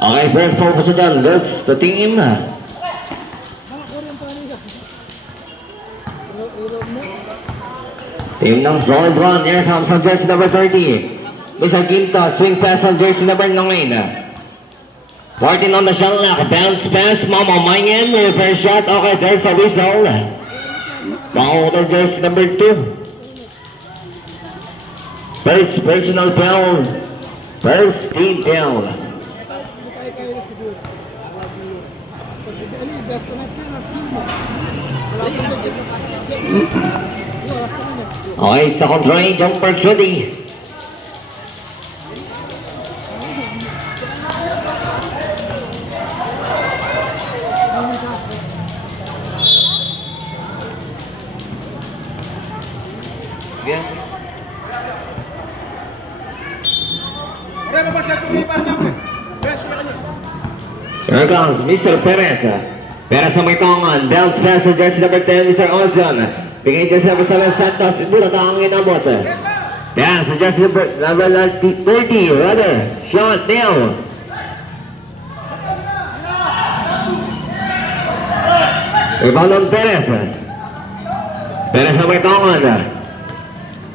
Okay, first ball po sa dyan. Girls, the team. Team ng solid run. Here comes on jersey number 30. Mr. Quinto, swing pass on jersey number 9. 14 on the shot clock. Bounce pass. Mama Mayan. Reverse shot. Okay, there's a whistle. Foul on jersey number 2. First personal foul. First team foul. Okay, second try, jumper shooting. Here comes Mr. Perez. Perez na may tongan. Bounce pass to jersey number 10, Mr. Ozon. Bigay jersey number 7, Santos. Bulat ang inabot. Pass to jersey number 30, rather. Shot now. Rebound on Perez. Perez na may tongan.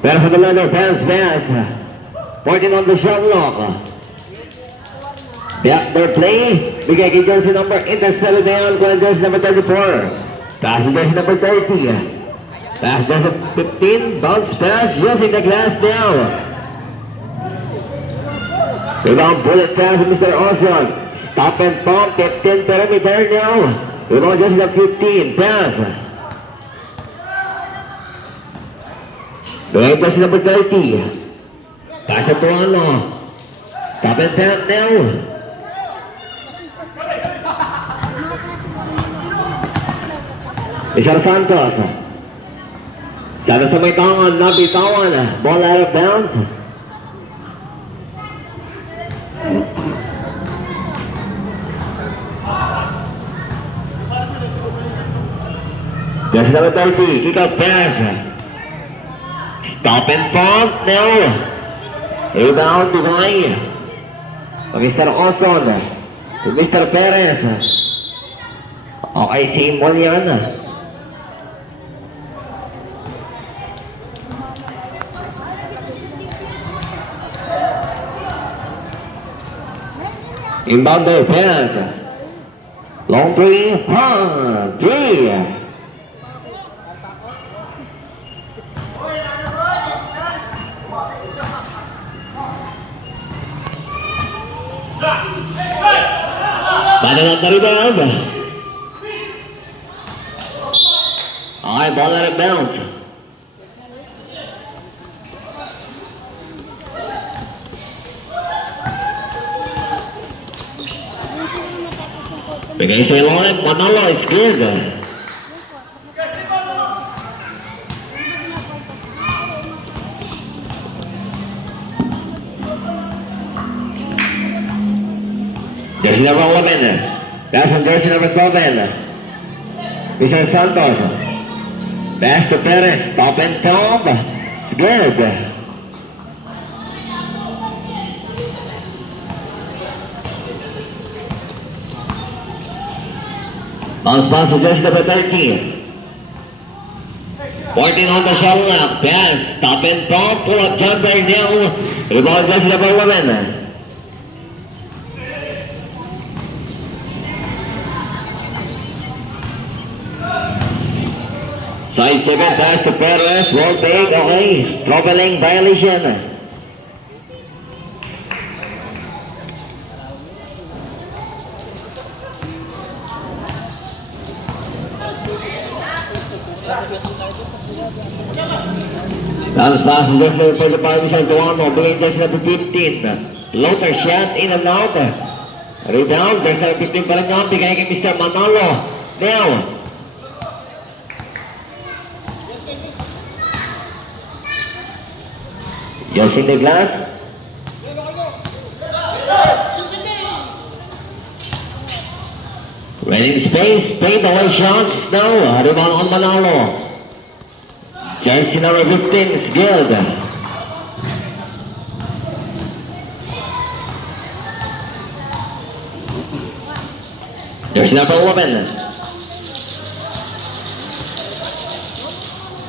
Perez on the ladder. Bounce pass. 14 on the shot clock. Backdoor play. Bigay kay jersey number 8. Interstellar down kung jersey number 34. Pass to jersey number 30. Pass jersey 15. Bounce pass using the glass now. Rebound bullet pass to Mr. Ozon. Stop and pump. 15 perimeter now. Rebound jersey number 15. Pass. Bigay jersey number 30. Pass to Tuano. Stop and pump now. Mr. Santos. Santos sa may tangan, nabitawan. Ball out of bounds. Just number 30, kick out pass. Stop and pump now. Rebound to Guay. Mr. Ozon. To Mr. Perez. Okay, same ball yan. Inbound there, pass. Long three, 3. Pada lang na rebound. Okay, ball out of bounds. Bigay sa ilalim, Manalo is good. Jersey number 11. Pass on jersey number 7. Mr. Santos. Pass to Perez. Stop and pump. It's good. Bounce pass to jersey number 13. 14 on the shot clock. Pass. Stop and pump. Pull up jumper now. Rebound jersey number 11. Side 7 pass to Perez. Wall take. Okay. Traveling violation. Bounce pass and jersey number 45 is Tuano. Bigay jersey number 15. Floater shot in and out. Rebound. Jersey number 15 pa rin nga. Bigay kay Mr. Manalo. Now. Using the glass. Ready in space. Fade away shots. Now. Rebound on Manalo. Jersey number 15 is good. Jersey number 11.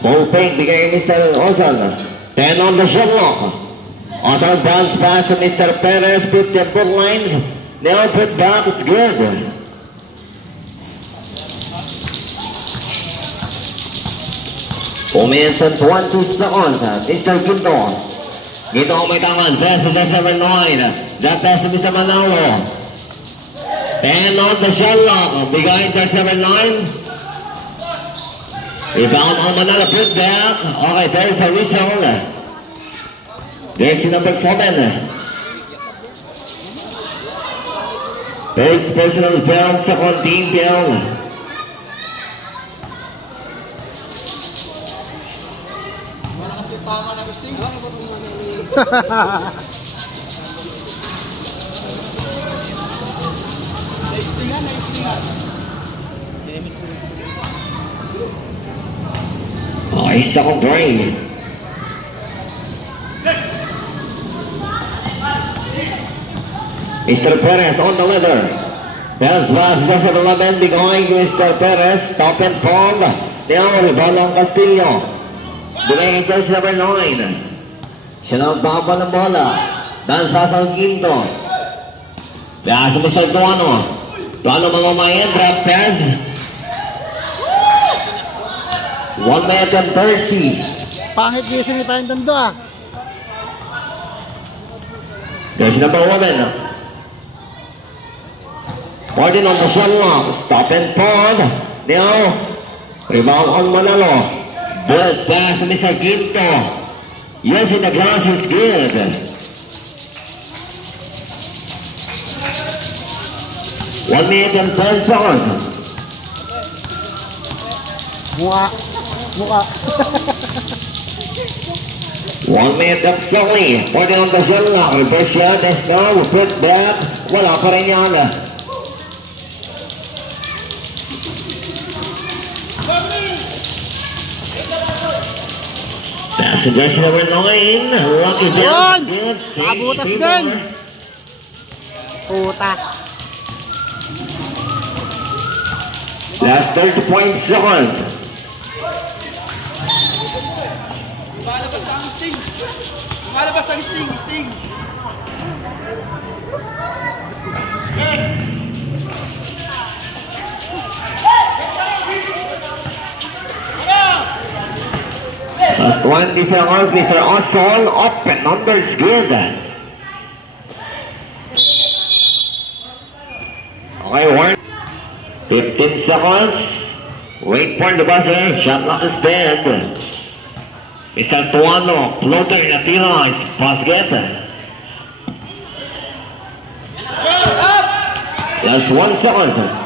Ball fake bigay Mr. Ozan. 10 on the shot clock. Ozan bounce pass to Mr. Perez. Put the both lines. Now put back is good. Minutes and 20 seconds. Mr. Ginto. Ginto ang may tangan. Pass to number 9. That pass to Mr. Manalo. 10 on the shot clock. Bigay to number 9. Rebound on Manalo, put back. Okay, there's a whistle. Jersey number 7. First personal foul, second team foul. Okay, second brain. Mr. Perez on the ladder. Pass just at 11, going Mr. Perez, top and palm. Now, rebound on Castillo. Bigay jersey number 9. Siya na ang baba ng bola. Dance pass ang Ginto. Pass to Mr. Tuano. Tuano mamamayan, drop pass. 1 minute and 30. Pangit gising ni Paintondo ah. Jersey number 11. 14 on the shot clock. Stop and palm. Now, rebound on Manalo. Good pass to Mr. Ginto. Yes, in the glass is good. One minute and 10 seconds. Mukha. 1 minute exactly. 14 on the shot clock. Reverse shot. That's now. Put back. Wala pa rin yan. That's jersey number 9. Lucky Yun! Good. Abutas din. Puta. Last 30 seconds. Lumalabas ang sting. Last 20 seconds, Mr. Osol, open, numbers good. Okay, 15 seconds. Wait for the buzzer, shot clock is dead. Mr. Tuano, floater na tira, is basket. Last 1 second.